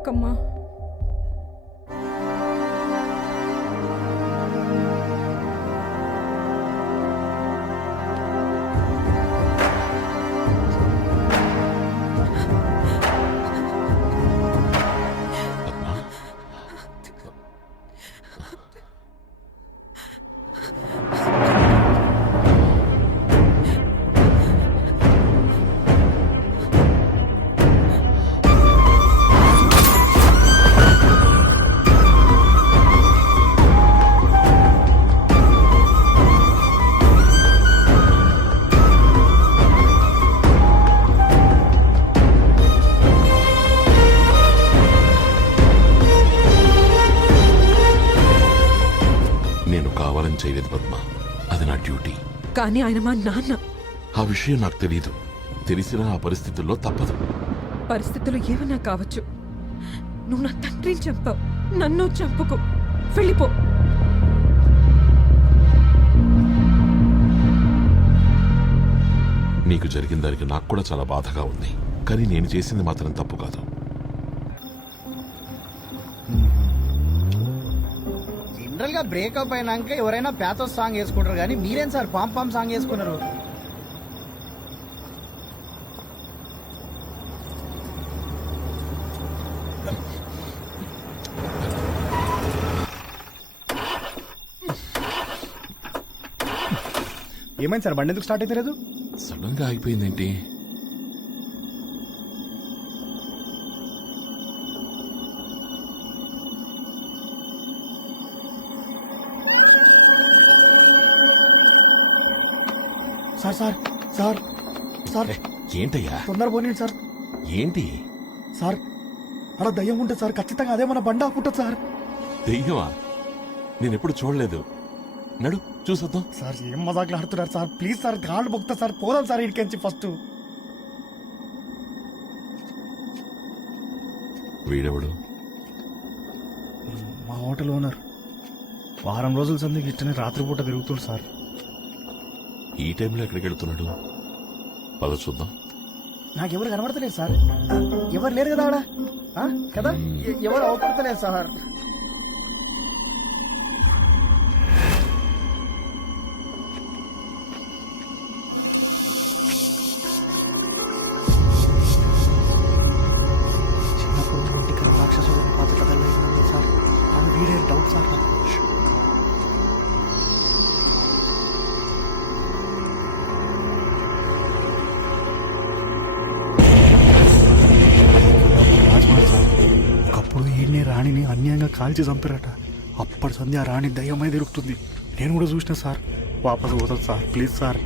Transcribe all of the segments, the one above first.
ఏడవకమ్మా. చేయలేదు పద్మ, అది నా డ్యూటీ. కానీ ఆయన మా నాన్న. ఆ విషయం నాకు తెలియదు. తెలిసిన ఆ పరిస్థితుల్లో తప్పదు. పరిస్థితులు ఏమన్నా కావచ్చు. నువ్వు నా తండ్రిని చంపావు, నన్ను చంపుకో. వెళ్ళిపో. నీకు జరిగిన దానికి నాకు కూడా చాలా బాధగా ఉంది. కానీ నేను చేసింది మాత్రం తప్పు కాదు. జనరల్ గా బ్రేకప్ అయినాక ఎవరైనా ప్యాథోస్ సాంగ్ వేసుకుంటారు, కానీ మీరేం సార్ పామ్ పామ్ సాంగ్ వేసుకున్నారు? ఏమైంది సార్, బండి ఎందుకు స్టార్ట్ అయితే లేదు? సడన్ గా ఆగిపోయిందేంటి? సార్ సార్ సార్ సార్ ఏంటయ్యా? తొందర పోనీ సార్. ఏంటి సార్ అలా దయ్యం ఉంటుంది సార్, ఖచ్చితంగా అదే మన బండి ఆపుంటుంది సార్. దెయ్యమా? నేనెప్పుడు చూడలేదు. నడు చూసొద్దాం. సార్ ఏం మజాకులు ఆడుతున్నారు సార్, ప్లీజ్ సార్, గాళ్ళు బొక్తా సార్, పోదాం సార్ ఇక్కడి ఫస్ట్. వీడెవడు? మా హోటల్ ఓనర్. వారం రోజుల సందికి ఇట్టనే రాత్రిపూట తిరుగుతుంది సార్. ఈ టైంలో ఎక్కడికి వెళ్తున్నాడు? పద చూద్దాం. నాకెవరు కనబడతలేదు సార్. ఎవరు లేరు కదా ఆడ, కదా ఎవరు అవపడతలేదు సార్. చిన్నప్పుడు ఇంటికి రాక్షసుడిని పాత్ర కదలేదు సార్, అని వీడే డౌట్ సార్ నాకు. ఒకప్పుడు ఈయన్ని రాణిని అన్యాయంగా కాల్చి చంపారట. అప్పటి సంధి ఆ రాణి దయ్యమై తిరుగుతుంది. నేను కూడా చూసిన సార్. వాపసు పోతాను సార్, ప్లీజ్ సార్.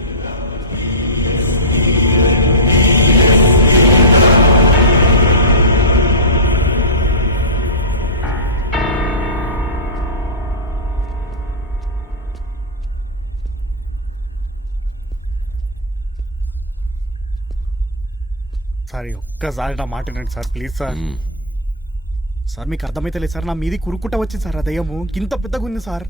సార్ ఒక్కసారి నా మాట వినండి సార్, ప్లీజ్ సార్. సార్ మీకు అర్థమైతే లేదు సార్, నా మీది కురుక్కుంటా వచ్చింది సార్ ఆ దయ్యము. ఇంత పెద్దగా ఉంది సార్.